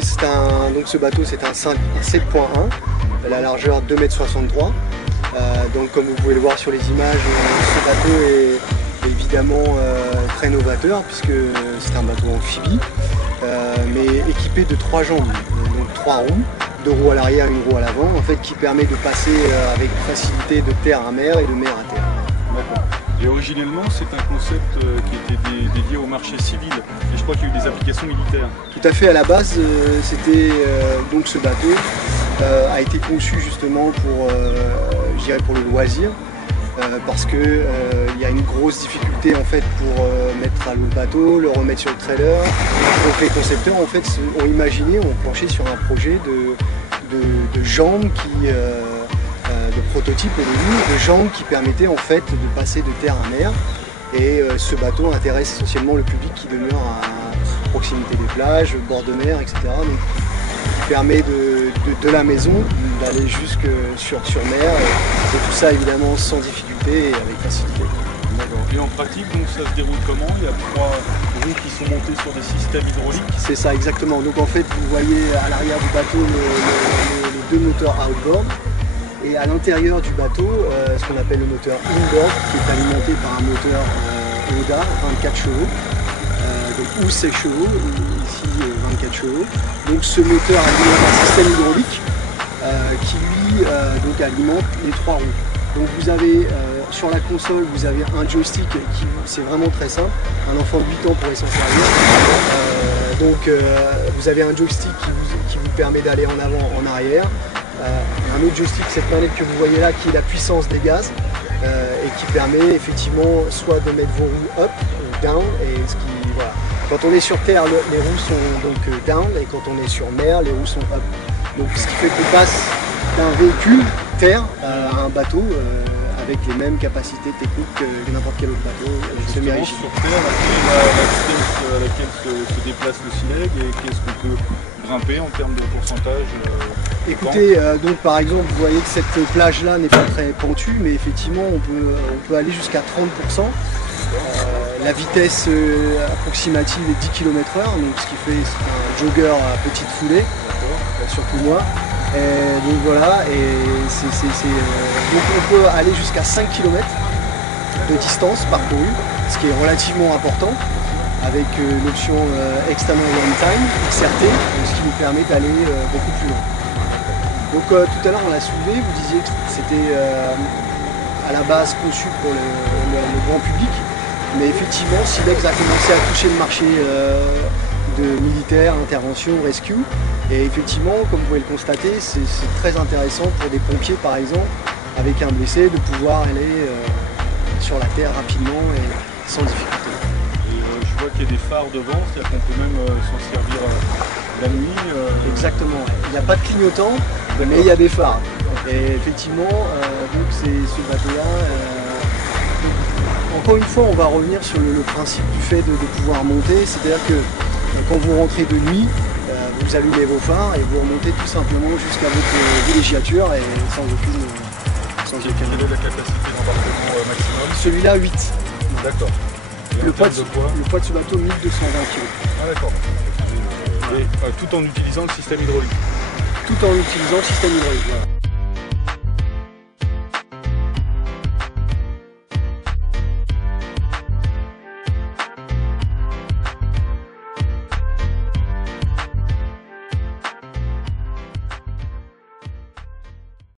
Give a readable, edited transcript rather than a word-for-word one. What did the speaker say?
aujourd'hui, donc ce bateau c'est un 7.1, la largeur 2,63 m. Donc comme vous pouvez le voir sur les images, ce bateau est évidemment très novateur puisque c'est un bateau amphibie, mais équipé de 3 jambes, donc 3 roues, 2 roues à l'arrière, 1 roue à l'avant, en fait, qui permet de passer avec facilité de terre à mer et de mer à terre. D'accord. Et originellement, c'est un concept qui était dédié au marché civil, et je crois qu'il y a eu des applications militaires. Tout à fait, à la base, c'était donc ce bateau a été conçu justement pour, je dirais pour le loisir, parce que il y a une grosse difficulté en fait pour mettre à l'eau le bateau, le remettre sur le trailer. Donc les concepteurs en fait ont imaginé, ont planché sur un projet de jambes qui de prototype au début, de jambes qui permettaient en fait de passer de terre à mer. Et ce bateau intéresse essentiellement le public qui demeure à proximité des plages, bord de mer, etc. Donc, qui permet de la maison d'aller jusque sur mer, et tout ça évidemment sans difficulté et avec facilité. Et en pratique, donc ça se déroule comment? Il y a 3 roues qui sont montées sur des systèmes hydrauliques? C'est ça exactement. Donc en fait vous voyez à l'arrière du bateau les 2 moteurs outboard. Et à l'intérieur du bateau, ce qu'on appelle le moteur inboard, qui est alimenté par un moteur Oda, 24 chevaux, ou 16 chevaux, ici 24 chevaux. Donc ce moteur alimente un système hydraulique qui lui donc alimente les 3 roues. Donc vous avez sur la console, vous avez un joystick qui c'est vraiment très simple, un enfant de 8 ans pourrait s'en servir. Vous avez un joystick qui vous permet d'aller en avant, en arrière. Un autre joystick, cette manette que vous voyez là, qui est la puissance des gaz et qui permet effectivement soit de mettre vos roues up ou down. Et voilà. Quand on est sur terre, les roues sont donc down, et quand on est sur mer, les roues sont up. Donc ce qui fait qu'on passe d'un véhicule terre à un bateau avec les mêmes capacités techniques que n'importe quel autre bateau semi-rigide. Sur terre, la vitesse à laquelle se déplace le SILEG, et qu'est-ce qu'on peut grimper en termes de pourcentage? Écoutez, donc par exemple, vous voyez que cette plage-là n'est pas très pentue, mais effectivement, on peut aller jusqu'à 30%. La vitesse approximative est 10 km/h, donc ce qui fait c'est un jogger à petite foulée, surtout moi. Et donc voilà, donc on peut aller jusqu'à 5 km de distance parcourue, ce qui est relativement important, avec l'option External Runtime, XRT, ce qui nous permet d'aller beaucoup plus loin. Donc tout à l'heure on l'a soulevé, vous disiez que c'était à la base conçu pour le grand public, mais effectivement Silex a commencé à toucher le marché de militaire, intervention, rescue, et effectivement comme vous pouvez le constater, c'est très intéressant pour des pompiers par exemple, avec un blessé, de pouvoir aller sur la terre rapidement et sans difficulté. Et je vois qu'il y a des phares devant, c'est-à-dire qu'on peut même s'en servir la nuit. Exactement, il n'y a pas de clignotant, mais il y a des phares. Et effectivement, donc c'est ce bateau-là. Encore une fois, on va revenir sur le principe du fait de pouvoir monter, c'est-à-dire que quand vous rentrez de nuit, vous allumez vos phares et vous remontez tout simplement jusqu'à votre villégiature et sans aucune. Quelle est la capacité d'embarquement maximum? Celui-là, 8. D'accord. Le poids de ce bateau, 1220 kg. Ah d'accord. Et tout en utilisant le système hydraulique. Tout en utilisant le système hydraulique. Voilà.